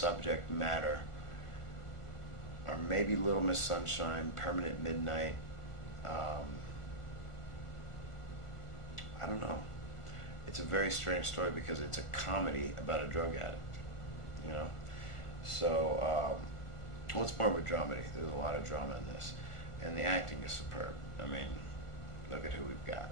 Subject Matter, or maybe Little Miss Sunshine, Permanent Midnight. I don't know. It's a very strange story because it's a comedy about a drug addict, you know? So, well, it's more of a dramedy. There's a lot of drama in this. And the acting is superb. I mean, look at who we've got.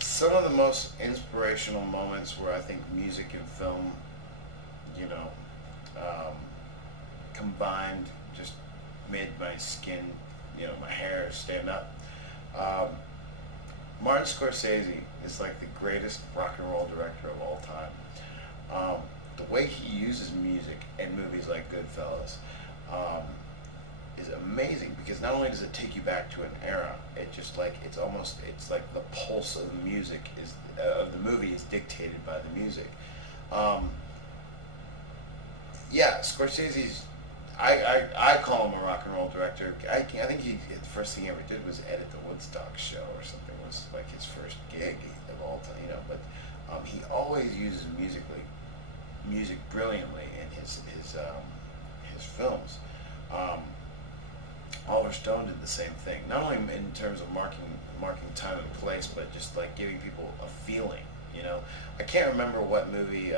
Some of the most inspirational moments where I think music and film, you know, combined, just made my skin, you know, my hair stand up. Martin Scorsese is like the greatest rock and roll director of all time. The way he uses music in movies like Goodfellas is amazing, because not only does it take you back to an era, it just like it's like the pulse of the music is of the movie is dictated by the music. Yeah, Scorsese's. I call him a rock and roll director. I think the first thing he ever did was edit the Woodstock show or something. It was like his first gig of all time, you know. But he always uses music brilliantly in his films. Oliver Stone did the same thing, not only in terms of marking time and place, but just like giving people a feeling. You know, I can't remember what movie.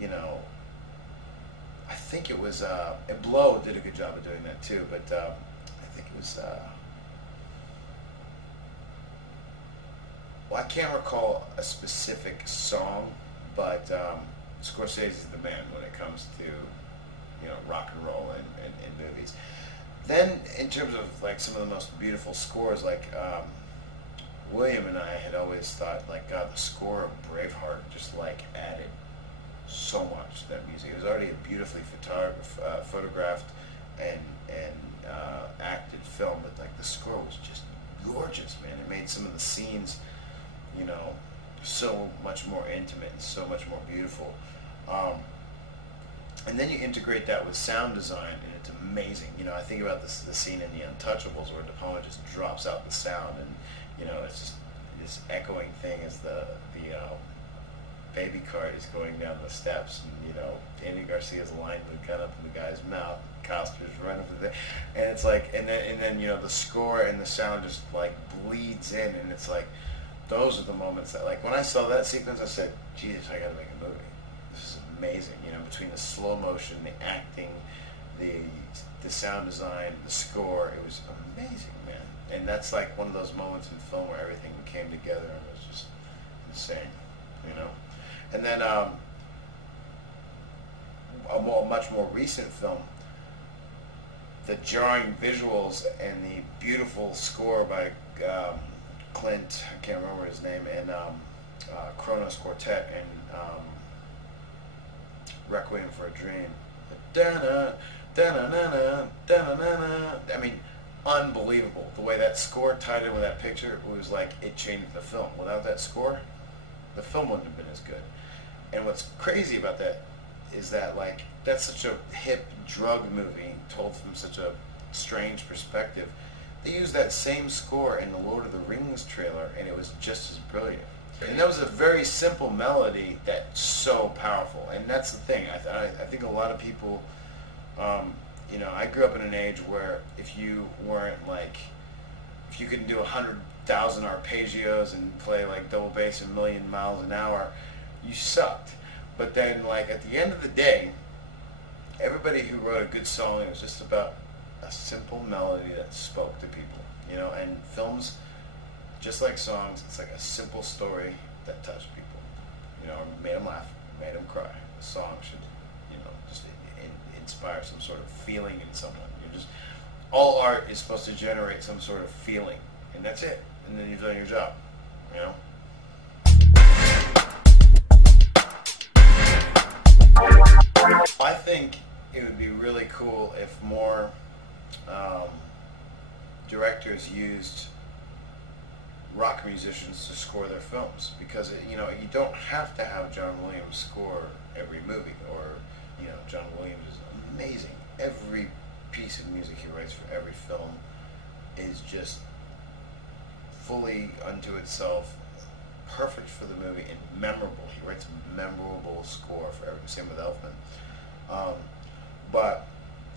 You know, I think it was and Blow did a good job of doing that too. But I think it was. Well, I can't recall a specific song, but Scorsese's the man when it comes to, you know, rock and roll and movies. Then, in terms of like some of the most beautiful scores, like William and I had always thought, like, God, the score of Braveheart just like added so much to that music. It was already a beautifully photographed and acted film, but like the score was just gorgeous, man. It made some of the scenes, you know, so much more intimate and so much more beautiful. And then you integrate that with sound design, and it's amazing. You know, I think about the scene in The Untouchables where De Palma just drops out the sound, and you know, it's just this echoing thing as the baby cart is going down the steps, and you know, Andy Garcia's line with gun up in the guy's mouth, Costner's running for the, and it's like, and then you know, the score and the sound just like bleeds in, and it's like, those are the moments that, like, when I saw that sequence, I said, Jesus, I gotta make a movie. This is amazing, you know, between the slow motion, the acting, the sound design, the score, it was amazing, man. And that's like one of those moments in film where everything came together and it was just insane, you know. And then a much more recent film, the jarring visuals and the beautiful score by Clint, I can't remember his name, and Kronos Quartet and Requiem for a Dream. I mean, unbelievable. The way that score tied in with that picture, it was like it changed the film. Without that score, the film wouldn't have been as good. And what's crazy about that is that, like, that's such a hip drug movie told from such a strange perspective. They used that same score in the Lord of the Rings trailer, and it was just as brilliant. And that was a very simple melody that's so powerful. And that's the thing. I think a lot of people, you know, I grew up in an age where if you weren't like, if you couldn't do 100,000 arpeggios and play like double bass a million miles an hour, you sucked. But then, like, at the end of the day, everybody who wrote a good song, it was just about a simple melody that spoke to people, you know. And films, just like songs, it's like a simple story that touched people, you know, or made them laugh, made them cry. A song should, you know, just inspire some sort of feeling in someone. You just, all art is supposed to generate some sort of feeling, and that's it. And then you've done your job, you know. I think it would be really cool if more directors used rock musicians to score their films, because you know, you don't have to have John Williams score every movie, or you know, John Williams is amazing. Every piece of music he writes for every film is just fully unto itself perfect for the movie and memorable. He writes a memorable score for everything. Same with Elfman. But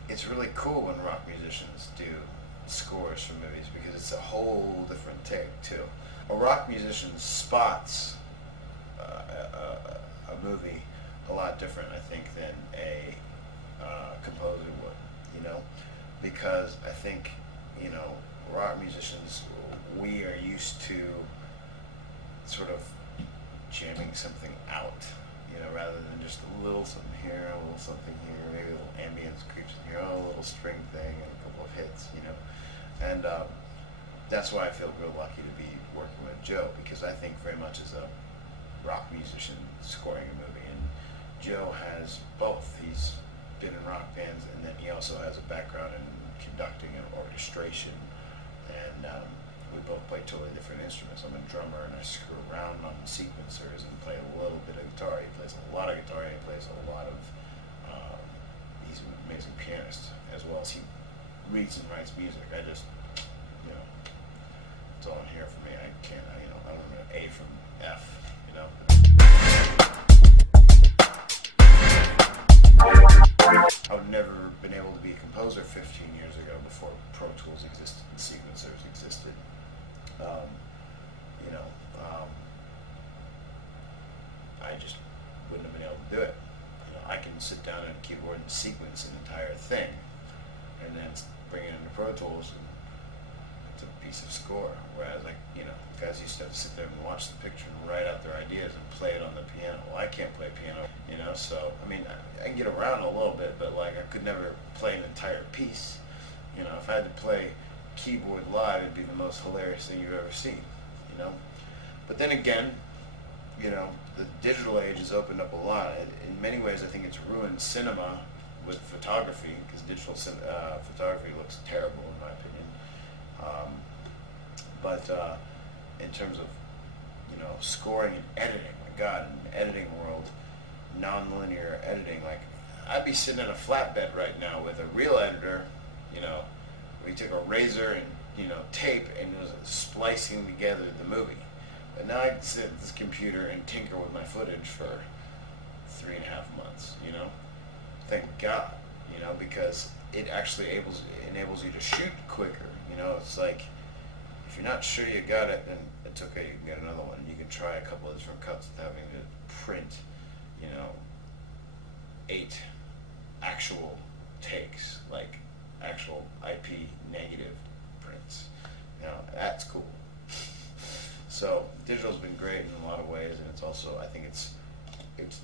it's really cool when rock musicians do scores for movies because it's a whole different take too. A rock musician spots a movie a lot different, I think, than a composer would, you know, because I think, you know, rock musicians, we are used to sort of jamming something out, you know, rather than just a little something here, a little something here, maybe a little ambience creeps in here, a little string thing, and a couple of hits, you know. And that's why I feel real lucky to be working with Joe, because I think very much as a rock musician scoring a movie. And Joe has both. He's been in rock bands, and then he also has a background in conducting and orchestration. And we both play totally different instruments. I'm a drummer, and I screw around on the sequencers and play a little bit of guitar. He plays a lot of guitar, and he plays a lot of, he's an amazing pianist, as well as he reads and writes music. I just, you know, it's all in here for me. I can't, you know, I don't know A from F, you know. I would never been able to be a composer 15 years ago before Pro Tools existed and sequencers existed. You know, I just wouldn't have been able to do it. You know, I can sit down at a keyboard and sequence an entire thing, and then bring it into Pro Tools, and it's a piece of score. Whereas, like, you know, guys used to have to sit there and watch the picture and write out their ideas and play it on the piano. Well, I can't play piano, you know, so, I mean, I can get around a little bit, but, like, I could never play an entire piece. You know, if I had to play keyboard live, it'd be the most hilarious thing you've ever seen, you know. But then again, you know, the digital age has opened up a lot. In many ways, I think it's ruined cinema with photography, because digital photography looks terrible, in my opinion. But in terms of, you know, scoring and editing, my God, in the editing world, non-linear editing, like, I'd be sitting in a flatbed right now with a real editor, you know, we took a razor and, you know, tape and was splicing together the movie. But now I can sit at this computer and tinker with my footage for 3.5 months, you know? Thank God, you know, because it actually enables you to shoot quicker, you know? It's like, if you're not sure you got it, then it's okay, you can get another one. You can try a couple of different cuts without having to print, you know, 8 actual takes, like actual IP negative prints. You know, that's cool. So digital's been great in a lot of ways, and it's also, I think it's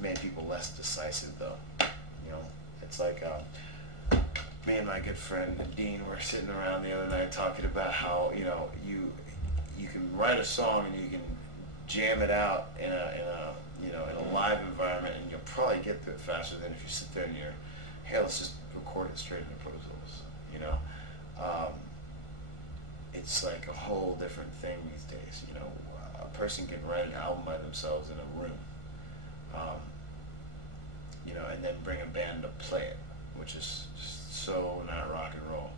made people less decisive, though. You know, it's like me and my good friend Dean were sitting around the other night talking about how, you know, you can write a song and you can jam it out in a you know, in a live environment, and you'll probably get through it faster than if you sit there and you're, hey, let's just record it straight into Pro Tools, you know. It's like a whole different thing these days, you know. A person can write an album by themselves in a room, you know, and then bring a band to play it, which is so not rock and roll.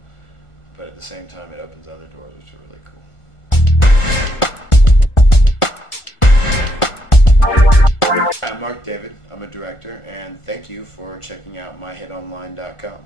But at the same time, it opens other doors, which are really cool. I'm Mark David. I'm a director, and thank you for checking out myhitonline.com.